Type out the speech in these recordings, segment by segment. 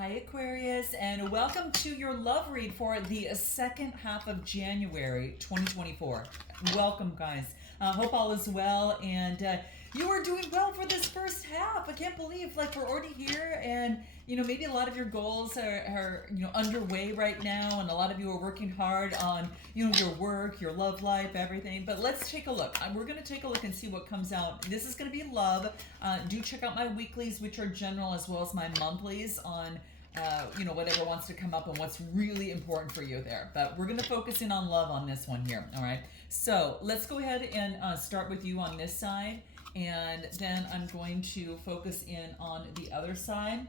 Hi, Aquarius, and welcome to your love read for the second half of January 2024. Welcome, guys. Hope all is well, and you are doing well for this first half. I can't believe, like, we're already here, and maybe a lot of your goals are underway right now, and a lot of you are working hard on your work, your love life, everything. But let's take a look. We're going to take a look and see what comes out. This is going to be love. Do check out my weeklies, which are general, as well as my monthlies on whatever wants to come up and what's really important for you there. But we're going to focus in on love on this one here. All right. So let's go ahead and start with you on this side. And then I'm going to focus in on the other side.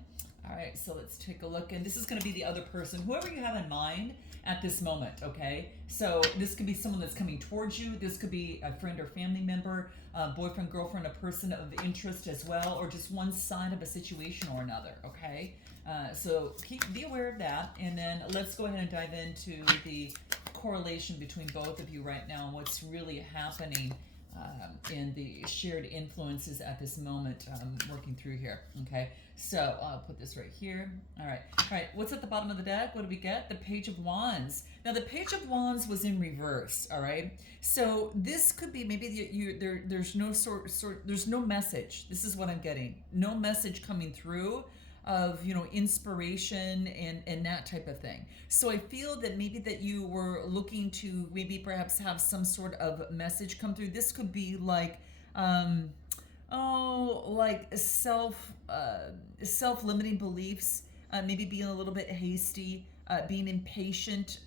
All right. So let's take a look. And this is going to be the other person, whoever you have in mind at this moment. Okay. So this could be someone that's coming towards you. This could be a friend or family member, boyfriend, girlfriend, a person of interest as well, or just one side of a situation or another. Okay. So be aware of that, and then let's go ahead and dive into the correlation between both of you right now and what's really happening in the shared influences at this moment working through here. Okay, so I'll put this right here. All right, what's at the bottom of the deck? What do we get? The Page of Wands. Now the Page of Wands was in reverse. All right, so this could be maybe there's no there's no message. This is what I'm getting. No message coming through of inspiration and that type of thing. So I feel that maybe that you were looking to maybe perhaps have some sort of message come through. This could be like like self-limiting beliefs, maybe being a little bit hasty, being impatient,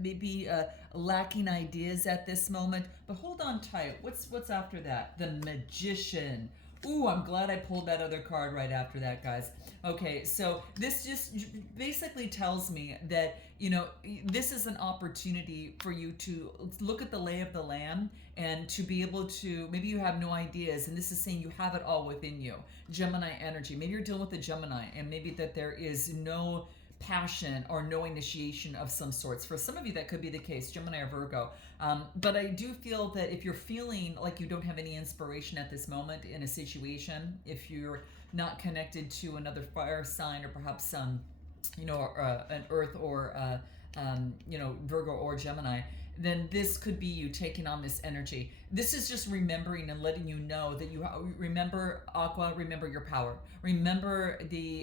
maybe lacking ideas at this moment. But hold on tight. What's after that? The Magician. Ooh, I'm glad I pulled that other card right after that, guys. Okay, so this just basically tells me that, this is an opportunity for you to look at the lay of the land and to be able to, maybe you have no ideas, and this is saying you have it all within you. Gemini energy. Maybe you're dealing with a Gemini, and maybe that there is no passion or no initiation of some sorts. For some of you, that could be the case, Gemini or Virgo. But I do feel that if you're feeling like you don't have any inspiration at this moment in a situation, if you're not connected to another fire sign or perhaps an Earth or Virgo or Gemini, then this could be you taking on this energy. This is just remembering and letting you know that you remember, Aqua, remember your power. Remember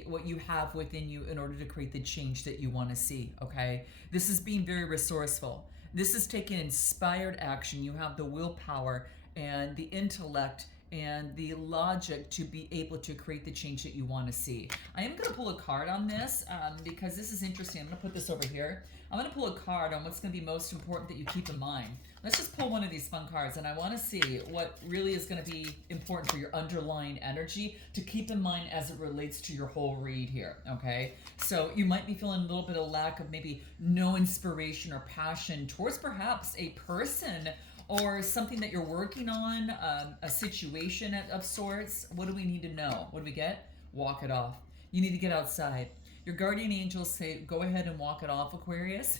what you have within you in order to create the change that you want to see, okay? This is being very resourceful. This is taking inspired action. You have the willpower and the intellect and the logic to be able to create the change that you want to see. I am going to pull a card on this because this is interesting. I'm going to put this over here. I'm going to pull a card on what's going to be most important that you keep in mind. Let's just pull one of these fun cards, and I want to see what really is going to be important for your underlying energy to keep in mind as it relates to your whole read here, okay? So you might be feeling a little bit of lack of maybe no inspiration or passion towards perhaps a person or something that you're working on, a situation of sorts. What do we need to know? What do we get? Walk it off. You need to get outside. Your guardian angels say, go ahead and walk it off, Aquarius.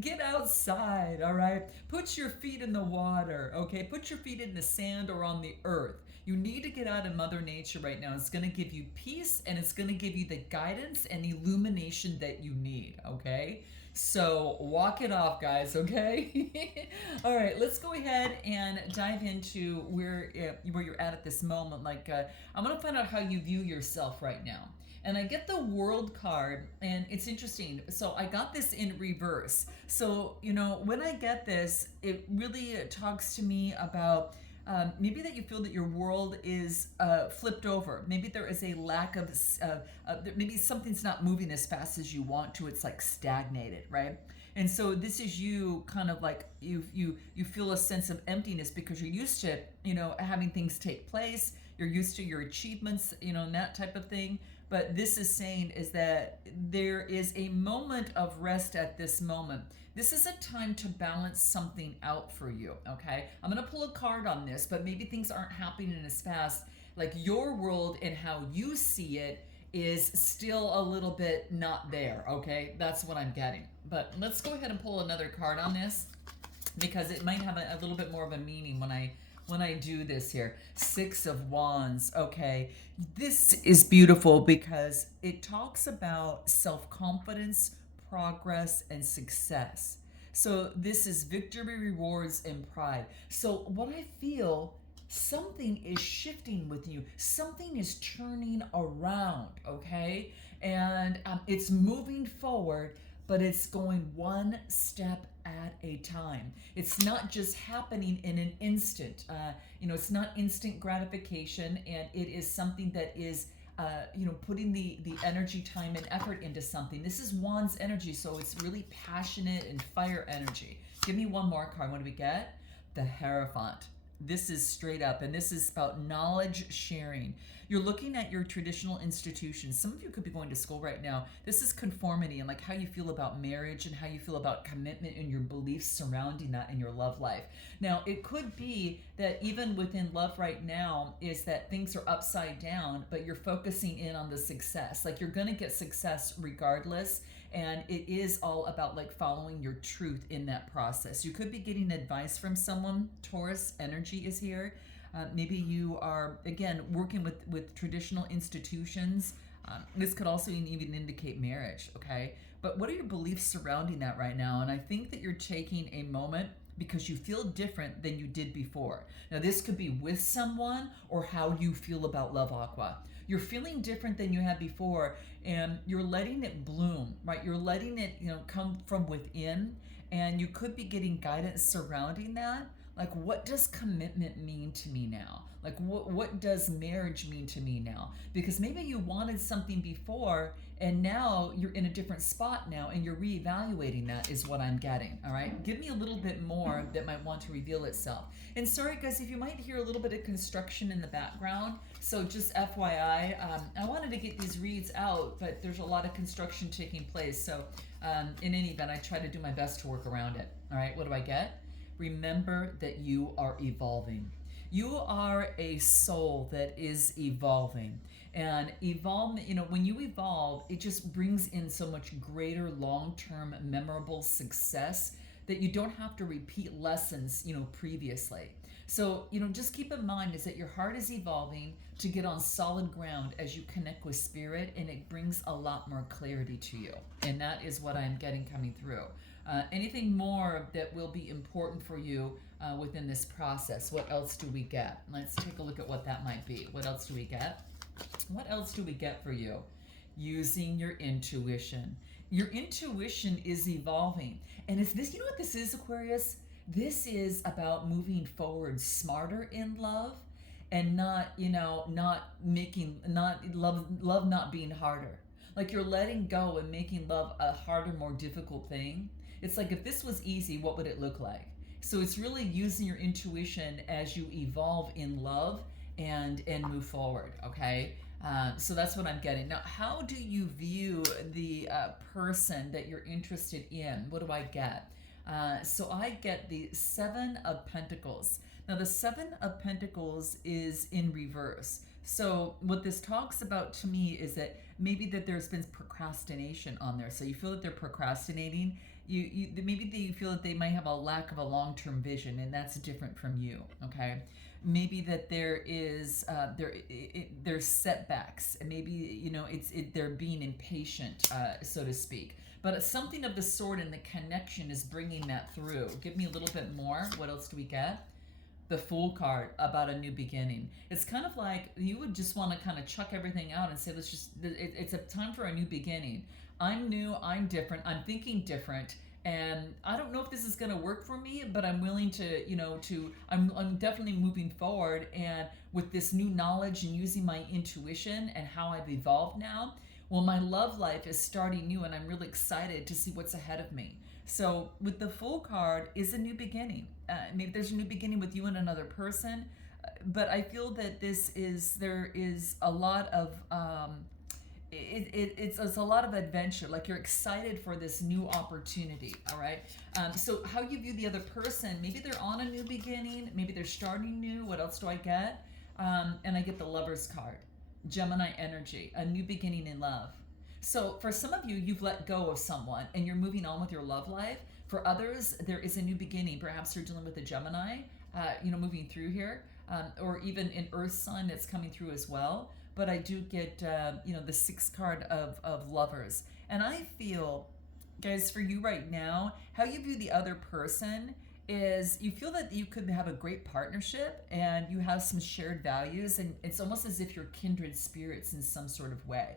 Get outside, all right? Put your feet in the water, okay? Put your feet in the sand or on the earth. You need to get out of Mother Nature right now. It's going to give you peace, and it's going to give you the guidance and illumination that you need, okay? So walk it off, guys, okay? All right, let's go ahead and dive into where you're at this moment. Like, I'm going to find out how you view yourself right now. And I get the World card, and it's interesting. So I got this in reverse. So, when I get this, it really talks to me about maybe that you feel that your world is flipped over. Maybe there is a lack of, maybe something's not moving as fast as you want to. It's like stagnated, right? And so this is you kind of like, you feel a sense of emptiness because you're used to, having things take place. You're used to your achievements, and that type of thing. But this is saying is that there is a moment of rest at this moment. This is a time to balance something out for you, okay? I'm going to pull a card on this, but maybe things aren't happening as fast. Like your world and how you see it is still a little bit not there, okay? That's what I'm getting. But let's go ahead and pull another card on this because it might have a little bit more of a meaning when I when I do this here. Six of Wands. Okay. This is beautiful because it talks about self confidence, progress, and success. So this is victory, rewards, and pride. So what I feel, something is shifting with you, something is turning around, okay? And it's moving forward, but it's going one step at a time. It's not just happening in an instant. It's not instant gratification, and it is something that is putting the energy, time, and effort into something. This is Wands energy, so it's really passionate and fire energy. Give me one more card. What do we get? The Hierophant. This is straight up, and this is about knowledge sharing. You're looking at your traditional institutions. Some of you could be going to school right now. This is conformity and like how you feel about marriage and how you feel about commitment and your beliefs surrounding that in your love life. Now, it could be that even within love right now is that things are upside down, but you're focusing in on the success. Like you're going to get success regardless. And it is all about like following your truth in that process. You could be getting advice from someone. Taurus energy is here. Maybe you are, again, working with traditional institutions. This could also even indicate marriage, okay? But what are your beliefs surrounding that right now? And I think that you're taking a moment because you feel different than you did before. Now, this could be with someone or how you feel about love, Aqua. You're feeling different than you had before, and you're letting it bloom, right? You're letting it, come from within, and you could be getting guidance surrounding that. Like, what does commitment mean to me now? Like, what does marriage mean to me now? Because maybe you wanted something before, and now you're in a different spot now, and you're reevaluating that is what I'm getting, all right? Give me a little bit more that might want to reveal itself. And sorry, guys, if you might hear a little bit of construction in the background, so just FYI, I wanted to get these reads out, but there's a lot of construction taking place. So in any event, I try to do my best to work around it, all right? What do I get? Remember that you are evolving. You are a soul that is evolving. And evolvement, when you evolve, it just brings in so much greater long-term memorable success that you don't have to repeat lessons, previously. So, just keep in mind is that your heart is evolving to get on solid ground as you connect with spirit, and it brings a lot more clarity to you. And that is what I'm getting coming through. Anything more that will be important for you within this process? What else do we get? Let's take a look at what that might be. What else do we get? What else do we get for you? Using your intuition. Your intuition is evolving. And is this, what this is, Aquarius? This is about moving forward smarter in love and not love not being harder. Like you're letting go and making love a harder, more difficult thing. It's like if this was easy, what would it look like? So it's really using your intuition as you evolve in love and move forward, okay? So that's what I'm getting. Now, how do you view the person that you're interested in? What do I get? So I get the Seven of Pentacles. Now, the Seven of Pentacles is in reverse. So what this talks about to me is that maybe that there's been procrastination on there. So you feel that they're procrastinating. Maybe they feel that they might have a lack of a long-term vision, and that's different from you, okay? Maybe that there is there's setbacks, and maybe they're being impatient, so to speak. But something of the sort in the connection is bringing that through. Give me a little bit more. What else do we get? The Fool card about a new beginning. It's kind of like you would just want to kind of chuck everything out and say, it's a time for a new beginning. I'm new, I'm different, I'm thinking different, and I don't know if this is going to work for me, but I'm willing to, I'm definitely moving forward, and with this new knowledge and using my intuition and how I've evolved now, well, my love life is starting new, and I'm really excited to see what's ahead of me. So with the Fool card is a new beginning. Maybe there's a new beginning with you and another person, but I feel that there is a lot of it's a lot of adventure. Like you're excited for this new opportunity. All right. So how you view the other person? Maybe they're on a new beginning. Maybe they're starting new. What else do I get? And I get the Lover's card, Gemini energy, a new beginning in love. So for some of you, you've let go of someone and you're moving on with your love life. For others, there is a new beginning. Perhaps you're dealing with a Gemini. moving through here, or even an earth sign that's coming through as well. But I do get, the sixth card of lovers. And I feel, guys, for you right now, how you view the other person is you feel that you could have a great partnership and you have some shared values, and it's almost as if you're kindred spirits in some sort of way.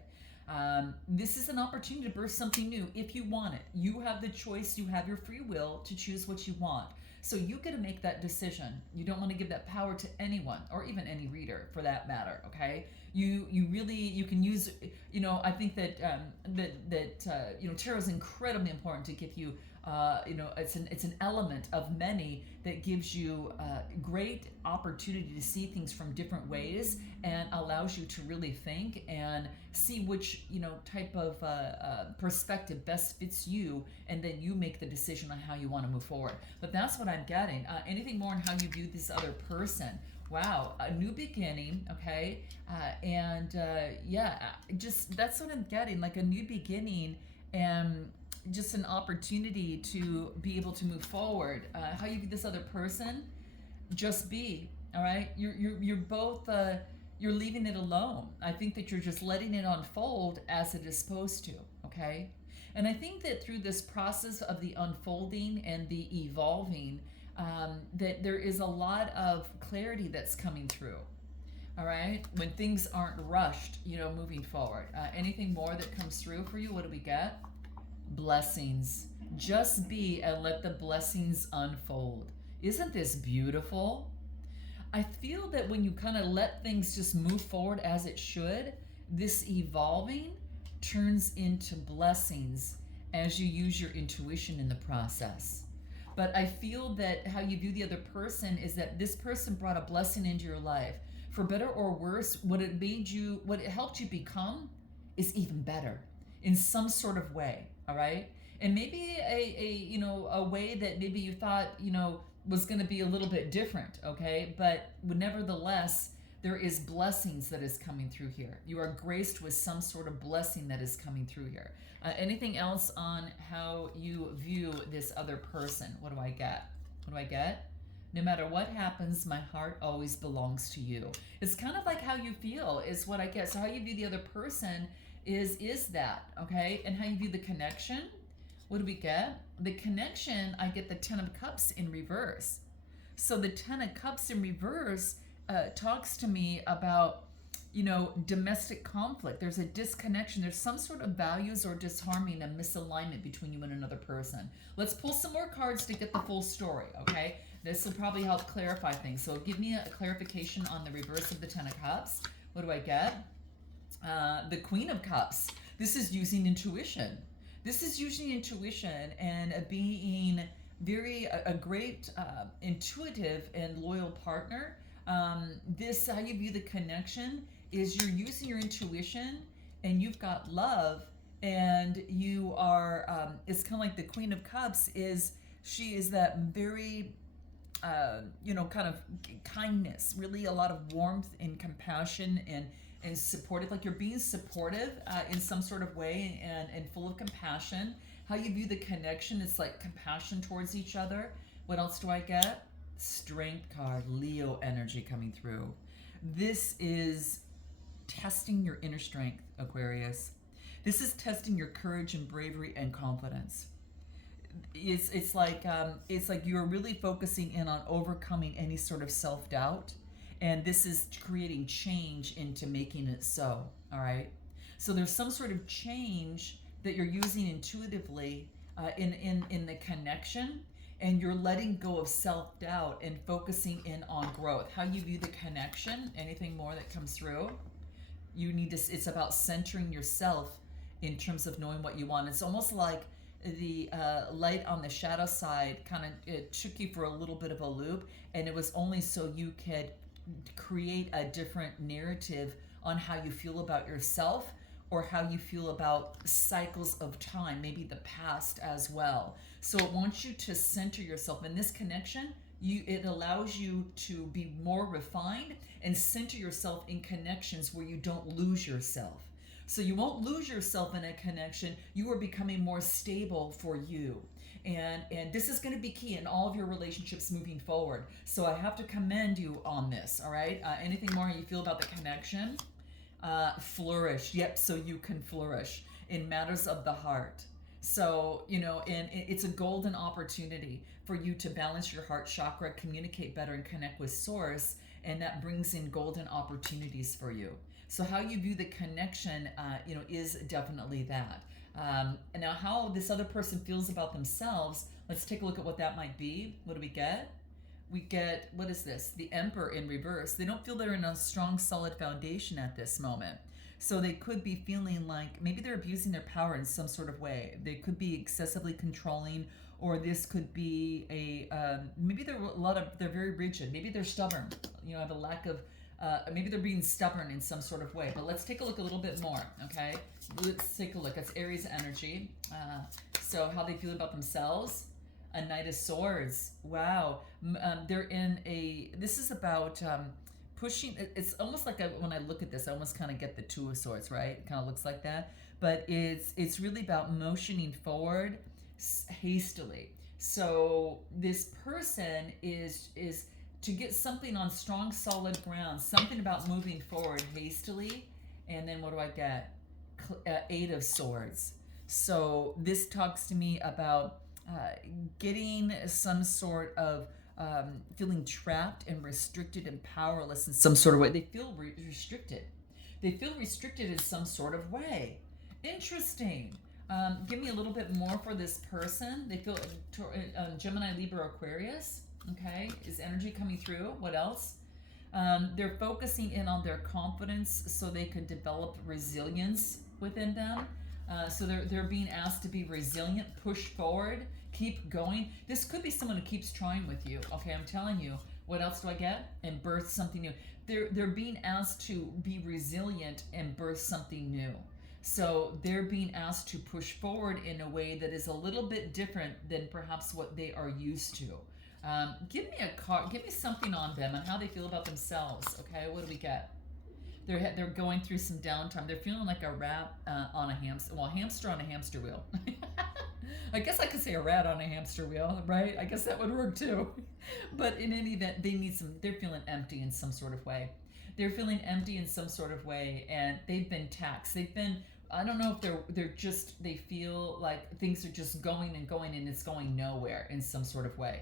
This is an opportunity to birth something new if you want it. You have the choice, you have your free will to choose what you want. So you get to make that decision. You don't want to give that power to anyone, or even any reader for that matter. Okay, you really, you can use, I think that tarot is incredibly important to give you. It's an element of many that gives you great opportunity to see things from different ways, and allows you to really think and see which type of perspective best fits you, and then you make the decision on how you want to move forward. But that's what I'm getting. Anything more on how you view this other person? Wow, a new beginning, okay, just that's what I'm getting, like a new beginning, and just an opportunity to be able to move forward. How you view this other person? Just be, all right. You're both. You're leaving it alone. I think that you're just letting it unfold as it is supposed to. Okay, and I think that through this process of the unfolding and the evolving, that there is a lot of clarity that's coming through. All right, when things aren't rushed, moving forward. Anything more that comes through for you? What do we get? Blessings. Just be and let the blessings unfold. Isn't this beautiful? I feel that when you kind of let things just move forward as it should, this evolving turns into blessings as you use your intuition in the process. But I feel that how you view the other person is that this person brought a blessing into your life. For better or worse, what it helped you become is even better in some sort of way. All right, and maybe a way that maybe you thought was going to be a little bit different. Okay, but nevertheless, there is blessings that is coming through here. You are graced with some sort of blessing that is coming through here. Anything else on how you view this other person? What do I get? No matter what happens, my heart always belongs to you. It's kind of like how you feel is what I get. So how you view the other person is that, okay? And how you view the connection, what do we get? The connection, I get the Ten of Cups in reverse. So the Ten of Cups in reverse talks to me about, domestic conflict. There's a disconnection. There's some sort of values or disharmony and misalignment between you and another person. Let's pull some more cards to get the full story, okay? This will probably help clarify things. So give me a clarification on the reverse of the Ten of Cups. What do I get? The Queen of Cups. This is using intuition. And being very a great intuitive and loyal partner. This how you view the connection is you're using your intuition, and you've got love, and you are. It's kind of like the Queen of Cups she is that very kind of kindness, really a lot of warmth and compassion and supportive, like you're being supportive in some sort of way, and full of compassion. How you view the connection, it's like compassion towards each other. What else do I get? Strength card, Leo energy coming through. This is testing your inner strength, Aquarius. This is testing your courage and bravery and confidence. It's like you're really focusing in on overcoming any sort of self-doubt, and this is creating change into making it so. All right, so there's some sort of change that you're using intuitively in the connection, and you're letting go of self-doubt and focusing in on growth. How you view the connection, anything more that comes through, it's about centering yourself in terms of knowing what you want. It's almost like the light on the shadow side kind of it took you for a little bit of a loop, and it was only so you could create a different narrative on how you feel about yourself, or how you feel about cycles of time, maybe the past as well. So it wants you to center yourself in this connection. It allows you to be more refined and center yourself in connections where you don't lose yourself. So you won't lose yourself in a connection. You are becoming more stable for you. And this is going to be key in all of your relationships moving forward. So I have to commend you on this, all right? Anything more you feel about the connection? Flourish. Yep, so you can flourish in matters of the heart. So, and it's a golden opportunity for you to balance your heart chakra, communicate better, and connect with source. And that brings in golden opportunities for you. So how you view the connection, is definitely that. And now how this other person feels about themselves, let's take a look at what that might be. What do we get? We get, what is this? The Emperor in reverse. They don't feel they're in a strong, solid foundation at this moment. So they could be feeling like maybe they're abusing their power in some sort of way. They could be excessively controlling, or this could be maybe they're very rigid. Maybe they're stubborn. Have a lack of, maybe they're being stubborn in some sort of way. But let's take a look a little bit more, okay? Let's take a look. That's Aries energy. So how they feel about themselves. A Knight of Swords. Wow. They're in this is about pushing. It's almost like when I look at this, I almost kind of get the Two of Swords, right? It kind of looks like that. But it's really about motioning forward hastily. So this person is to get something on strong, solid ground, something about moving forward hastily. And then what do I get? Eight of Swords. So this talks to me about getting some sort of feeling trapped and restricted and powerless in some sort of way. They feel restricted. They feel restricted in some sort of way. Interesting. Give me a little bit more for this person. They feel Gemini, Libra, Aquarius. Okay, is energy coming through? What else? They're focusing in on their confidence so they could develop resilience within them. So they're being asked to be resilient, push forward, keep going. This could be someone who keeps trying with you. Okay, I'm telling you. What else do I get? And birth something new. They're being asked to be resilient and birth something new. So they're being asked to push forward in a way that is a little bit different than perhaps what they are used to. Give me a card. Give me something on them and how they feel about themselves. Okay, what do we get? They're going through some downtime. They're feeling like a rat on a hamster. Well, hamster on a hamster wheel. I guess I could say a rat on a hamster wheel, right? I guess that would work too. But in any event, they're feeling empty in some sort of way. They're feeling empty in some sort of way, and they've been taxed. I don't know if they feel like things are just going and going and it's going nowhere in some sort of way.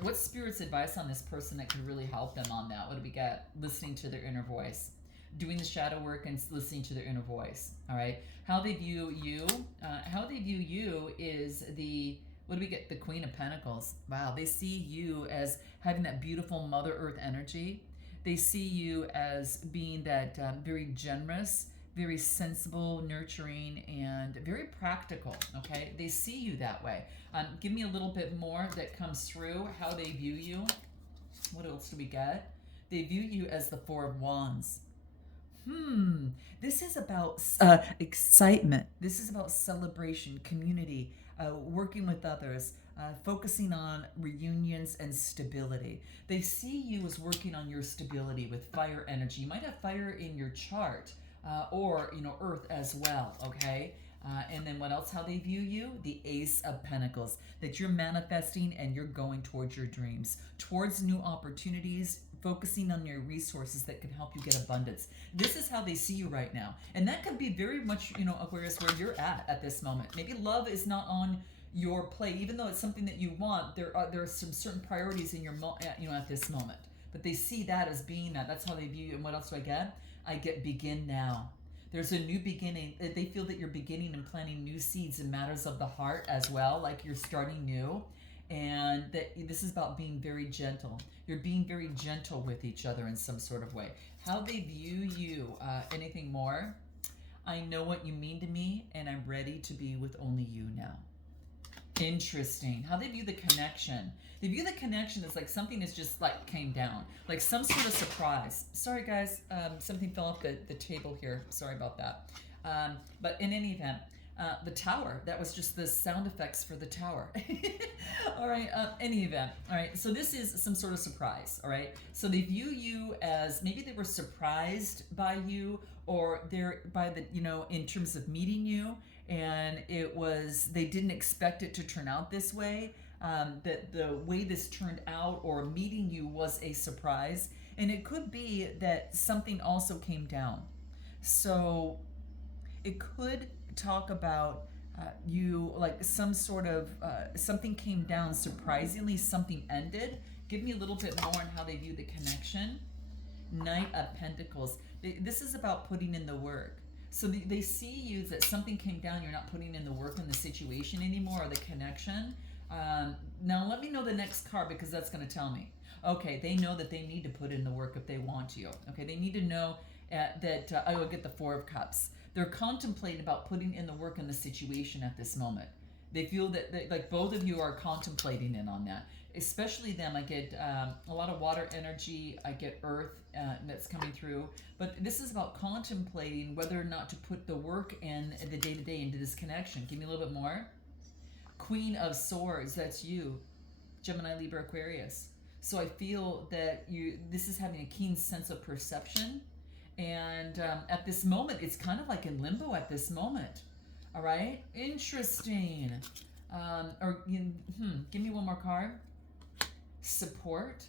What's Spirit's advice on this person that could really help them on that? What do we get? Listening to their inner voice. Doing the shadow work and listening to their inner voice. All right. How they view you. Is what do we get? The Queen of Pentacles. Wow. They see you as having that beautiful Mother Earth energy. They see you as being that very generous, very sensible, nurturing, and very practical. Okay. They see you that way. Give me a little bit more that comes through how they view you. What else do we get? They view you as the Four of Wands. This is about excitement. This is about celebration, community, working with others, focusing on reunions and stability. They see you as working on your stability with fire energy. You might have fire in your chart, or earth as well. Okay. And then what else? How they view you? The Ace of Pentacles. That you're manifesting and you're going towards your dreams, towards new opportunities, focusing on your resources that can help you get abundance. This is how they see you right now. And that could be very much, Aquarius, where you're at this moment. Maybe love is not on your plate, even though it's something that you want. There are some certain priorities in your, at this moment. But they see that as being that. That's how they view you. And what else do I get? I get begin now. There's a new beginning. They feel that you're beginning and planting new seeds in matters of the heart as well, like you're starting new. And that this is about being very gentle. You're being very gentle with each other in some sort of way. How they view you. Anything more? I know what you mean to me, and I'm ready to be with only you now. Interesting. How they view the connection. They view the connection as like something is just like came down. Like some sort of surprise. Sorry guys, something fell off the table here. Sorry about that. But in any event, the tower, that was just the sound effects for the tower. All right, any event. All right, so this is some sort of surprise, all right? So they view you as, maybe they were surprised by you, or they're by the, in terms of meeting you, and they didn't expect it to turn out this way. That the way this turned out or meeting you was a surprise. And it could be that something also came down. So it could talk about you, like some sort of something came down surprisingly, something ended. Give me a little bit more on how they view the connection. Knight of Pentacles. This is about putting in the work. So they see you that something came down, you're not putting in the work in the situation anymore, or the connection. Now let me know the next card, because that's going to tell me. Okay, they know that they need to put in the work if they want to. Okay, they need to know that I will get the Four of Cups. They're contemplating about putting in the work in the situation at this moment. They feel that like both of you are contemplating in on that. Especially them, I get a lot of water energy. I get earth that's coming through. But this is about contemplating whether or not to put the work in the day-to-day into this connection. Give me a little bit more. Queen of Swords, that's you. Gemini, Libra, Aquarius. So I feel that this is having a keen sense of perception. And at this moment, it's kind of like in limbo at this moment. All right? Interesting. Give me one more card. Support.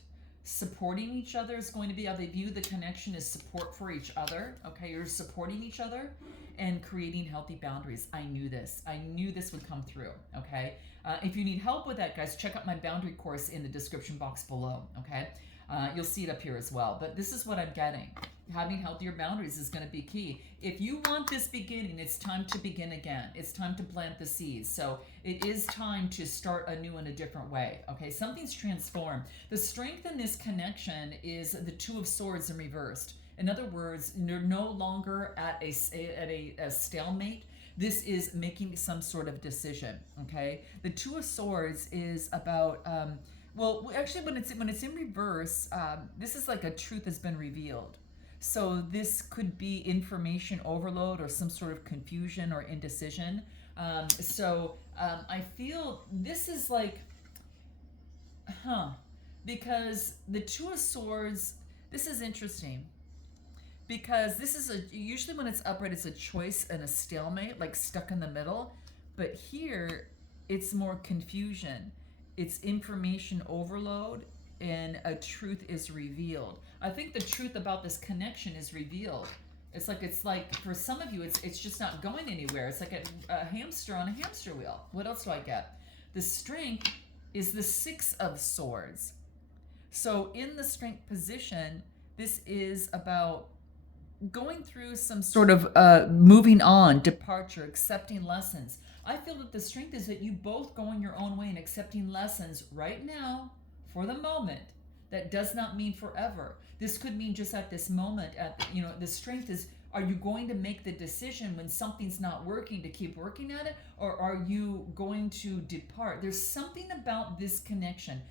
Supporting each other is going to be how they view the connection as support for each other. Okay, you're supporting each other and creating healthy boundaries. I knew this. I knew this would come through. Okay. If you need help with that, guys, check out my boundary course in the description box below. Okay. You'll see it up here as well. But this is what I'm getting. Having healthier boundaries is going to be key. If you want this beginning, it's time to begin again. It's time to plant the seeds. So it is time to start anew in a different way. Okay, something's transformed. The strength in this connection is the Two of Swords in reversed. In other words, you're no longer at a stalemate. This is making some sort of decision. Okay, the Two of Swords is about. Well, actually, when it's in reverse, this is like a truth has been revealed. So this could be information overload or some sort of confusion or indecision. I feel this is like, because the Two of Swords, this is interesting. Because this is usually when it's upright, it's a choice and a stalemate, like stuck in the middle. But here, it's more confusion. It's information overload, and a truth is revealed. I think the truth about this connection is revealed. It's like for some of you, it's just not going anywhere. It's like a hamster on a hamster wheel. What else do I get? The strength is the Six of Swords. So in the strength position, this is about going through some sort of moving on, departure, accepting lessons. I feel that the strength is that you both going your own way and accepting lessons right now for the moment. That does not mean forever. This could mean just at this moment. The strength is, are you going to make the decision when something's not working to keep working at it, or are you going to depart? There's something about this connection.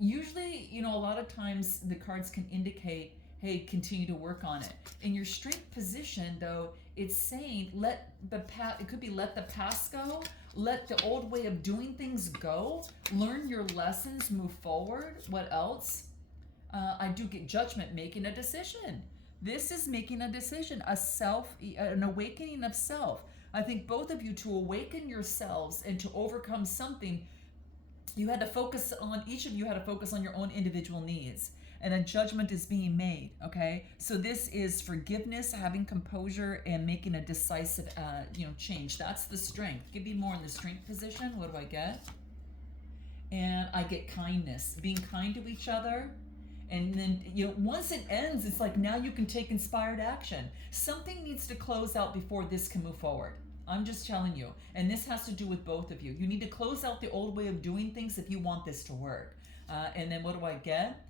Usually, a lot of times the cards can indicate, hey, continue to work on it. In your strength position, though, it's saying let the past go, let the old way of doing things go, learn your lessons, move forward. What else? I do get Judgment, making a decision. This is making a decision, an awakening of self. I think both of you, to awaken yourselves and to overcome something, each of you had to focus on your own individual needs. And a judgment is being made, okay? So this is forgiveness, having composure, and making a decisive, change. That's the strength. Give me more in the strength position. What do I get? And I get kindness, being kind to each other. And then, once it ends, it's like now you can take inspired action. Something needs to close out before this can move forward. I'm just telling you. And this has to do with both of you. You need to close out the old way of doing things if you want this to work. And then what do I get?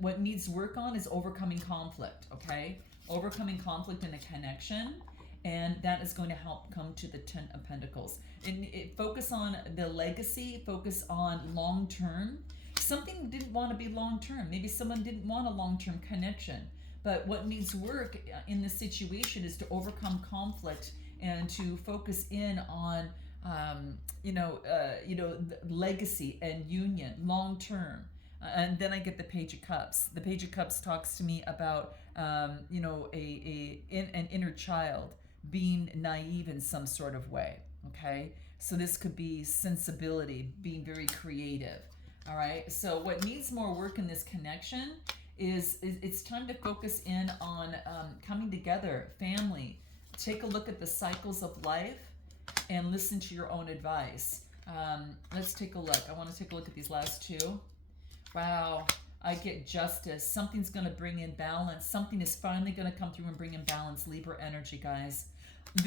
What needs work on is overcoming conflict, okay? Overcoming conflict in a connection, and that is going to help come to the Ten of Pentacles. And focus on the legacy, focus on long-term. Something didn't want to be long-term. Maybe someone didn't want a long-term connection. But what needs work in this situation is to overcome conflict and to focus in on, legacy and union, long-term. And then I get the Page of Cups. The Page of Cups talks to me about, an inner child being naive in some sort of way. Okay, so this could be sensibility, being very creative. All right. So what needs more work in this connection is it's time to focus in on coming together, family. Take a look at the cycles of life and listen to your own advice. Let's take a look. I want to take a look at these last two. Wow, I get justice. Something's going to bring in balance. Something is finally going to come through and bring in balance. Libra energy, guys.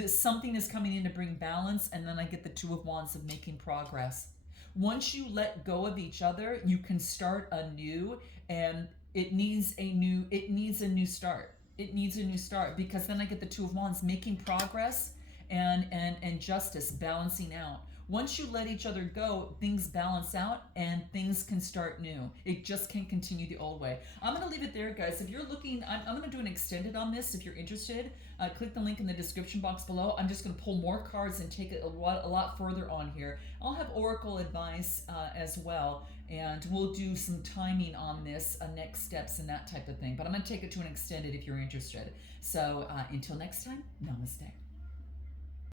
Something is coming in to bring balance, and then I get the Two of Wands of making progress. Once you let go of each other, you can start anew, and it needs a new start. It needs a new start, because then I get the Two of Wands making progress and justice balancing out. Once you let each other go, things balance out and things can start new. It just can't continue the old way. I'm going to leave it there, guys. If you're looking, I'm going to do an extended on this. If you're interested, click the link in the description box below. I'm just going to pull more cards and take it a lot further on here. I'll have oracle advice as well, and we'll do some timing on this, next steps and that type of thing. But I'm going to take it to an extended if you're interested. So until next time, namaste.